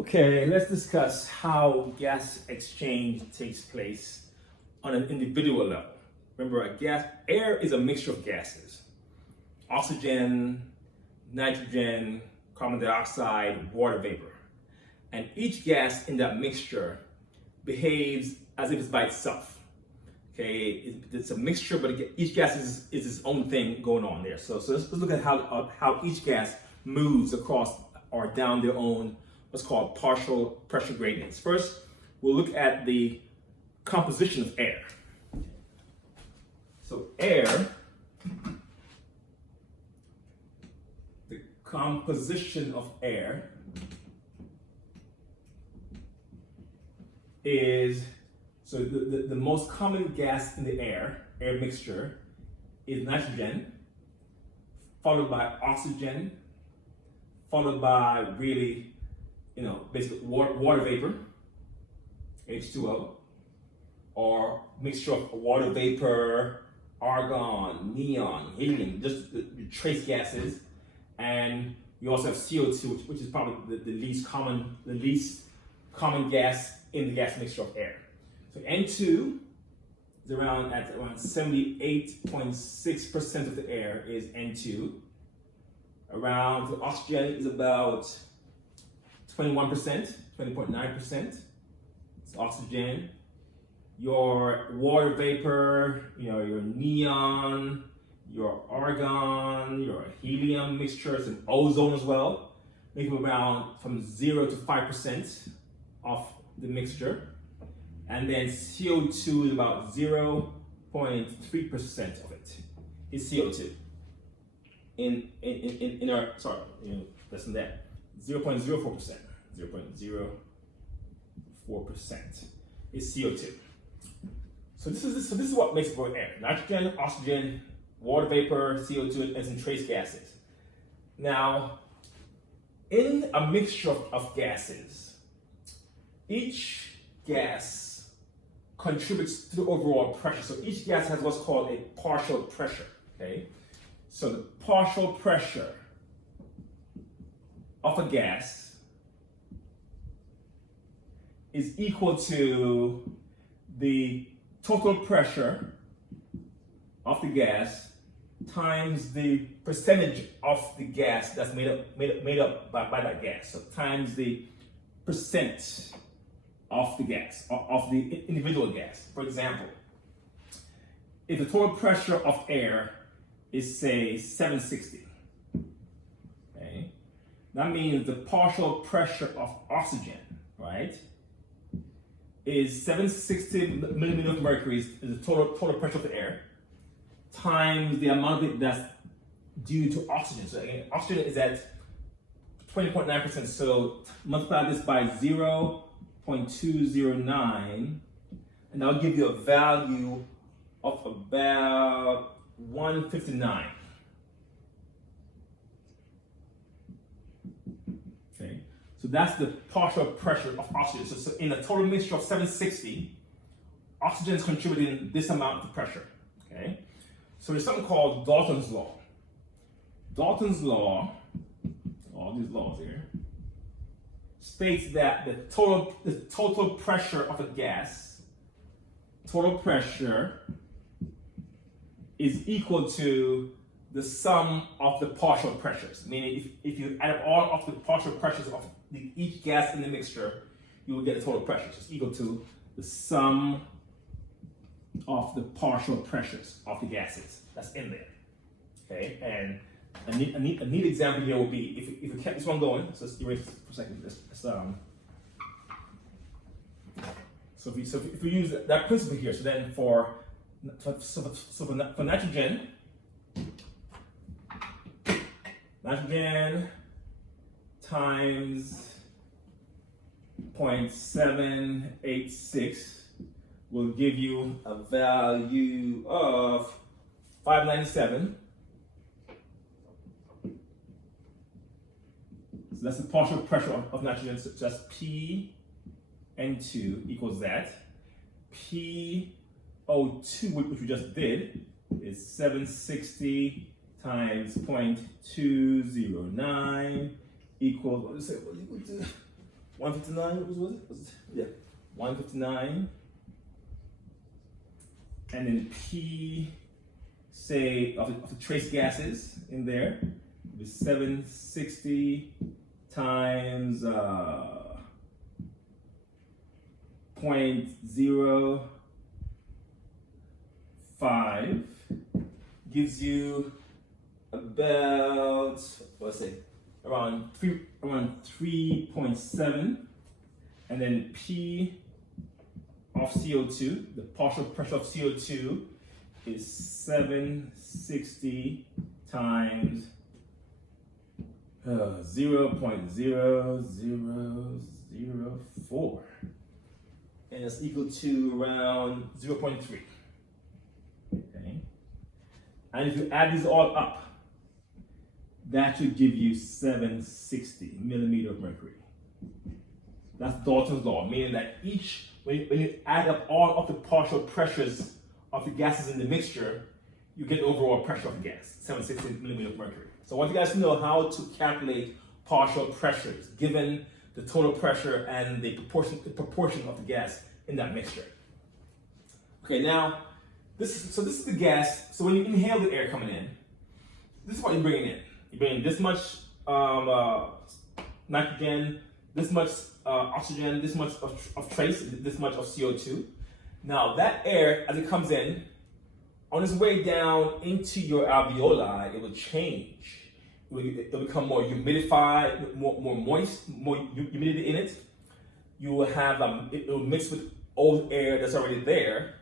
Okay, let's discuss how gas exchange takes place on an individual level. Remember, air is a mixture of gases: oxygen, nitrogen, carbon dioxide, water vapor. And each gas in that mixture behaves as if it's by itself. Okay, it's a mixture, but each gas is its own thing going on there. So let's look at how each gas moves across or down their own what's called partial pressure gradients. First, we'll look at the composition of air. So air, the composition of air is, so the most common gas in the air mixture is nitrogen, followed by oxygen, followed by basically water vapor, H2O, or mixture of water vapor, argon, neon, helium, just the trace gases. And we also have CO2, which is probably the least common gas in the gas mixture of air. So N2 is around 78.6% of the air is N2. Around the oxygen is about 21%, 20.9%. It's oxygen. Your water vapor, your neon, your argon, your helium mixtures, and ozone as well, make up around from 0 to 5% of the mixture. And then CO2 is about 0.3% of it is CO2. In our, less than that, 0.04%. 0.04% is CO2. So this is what makes up air: nitrogen, oxygen, water vapor, CO2, and some trace gases. Now, in a mixture of gases, each gas contributes to the overall pressure. So each gas has what's called a partial pressure. Okay, so the partial pressure of a gas is equal to the total pressure of the gas times the percentage of the gas that's made up by that gas. So times the percent of the gas, of the individual gas. For example, if the total pressure of air is, say, 760, okay, that means the partial pressure of oxygen, right, is 760 millimeters of mercury is the total pressure of the air, times the amount of it that's due to oxygen. So again, oxygen is at 20.9%, so multiply this by 0.209, and that'll give you a value of about 159. Okay, so that's the partial pressure of oxygen. So in a total mixture of 760, oxygen is contributing this amount to pressure. Okay, so there's something called Dalton's law. Dalton's law, all these laws here, states that the total pressure of a gas, total pressure, is equal to the sum of the partial pressures. Meaning, if you add up all of the partial pressures of each gas in the mixture, you will get the total pressure. It's equal to the sum of the partial pressures of the gases that's in there. Okay, and a neat example here will be if we kept this one going. So let's erase for a second. So if we use that principle here, so then for nitrogen times 0.786 will give you a value of 597. So that's the partial pressure of nitrogen. So that's P(N2) equals that. PO2, which we just did, is 760 times 0.209 equals, what is it? 159, was it? Yeah, 159. And then P, say, of the trace gases in there, is 760 times 0.05 gives you about, let's say, around 3.7, and then P of CO2, the partial pressure of CO2 is 760 times 0.0004, and it's equal to around 0.3. Okay, and if you add these all up, that should give you 760 millimeter of mercury. That's Dalton's law, meaning that when you add up all of the partial pressures of the gases in the mixture, you get the overall pressure of the gas, 760 millimeter of mercury. So I want you guys to know how to calculate partial pressures, given the total pressure and the proportion of the gas in that mixture. Okay, now, this is the gas. So when you inhale the air coming in, this is what you're bringing in. You're bringing this much nitrogen, this much oxygen, this much of trace, this much of CO2. Now that air, as it comes in, on its way down into your alveoli, it will change. It will become more humidified, more moist, more humidity in it. You will have, it will mix with old air that's already there.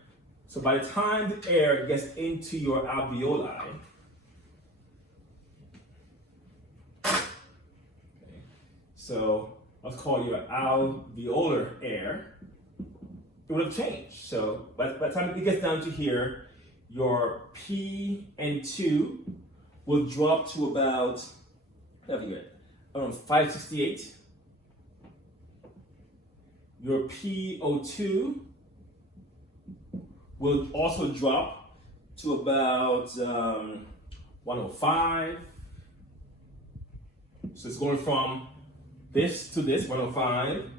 So by the time the air gets into your alveoli, so let's call your alveolar air, it would have changed. So by the time it gets down to here, your PN2 will drop to about, around 568. Your PO2 will also drop to about 105. So it's going from this to this, 105.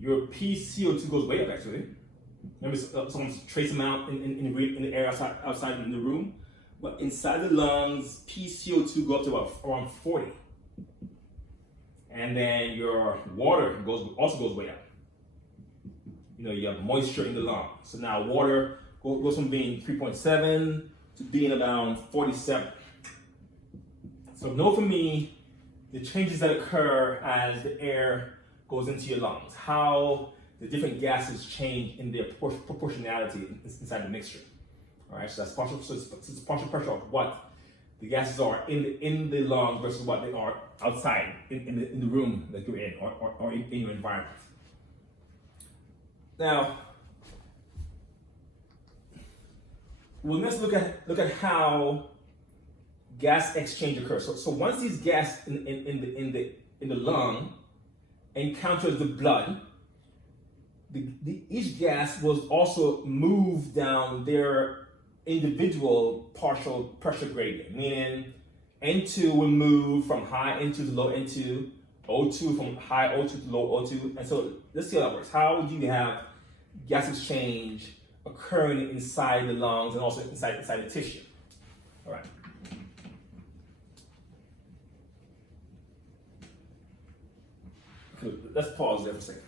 Your PCO2 goes way up actually. Remember, someone's trace amount in the air outside in the room. But inside the lungs, PCO2 goes up to around 40. And then your water also goes way up. You have moisture in the lung. So now water goes from being 3.7 to being about 47. So know for me the changes that occur as the air goes into your lungs, how the different gases change in their proportionality inside the mixture. All right, so that's partial. So it's partial pressure of what the gases are in the lungs versus what they are outside in the room that you're in or in your environment. Now, we'll next look at how gas exchange occurs. So once these gas in the lung encounters the blood, each gas will also move down their individual partial pressure gradient, meaning N2 will move from high N2 to low N2, O2 from high O2 to low O2, and so let's see how that works. How do you have gas exchange occurring inside the lungs and also inside the tissue? All right. Okay, let's pause there for a second.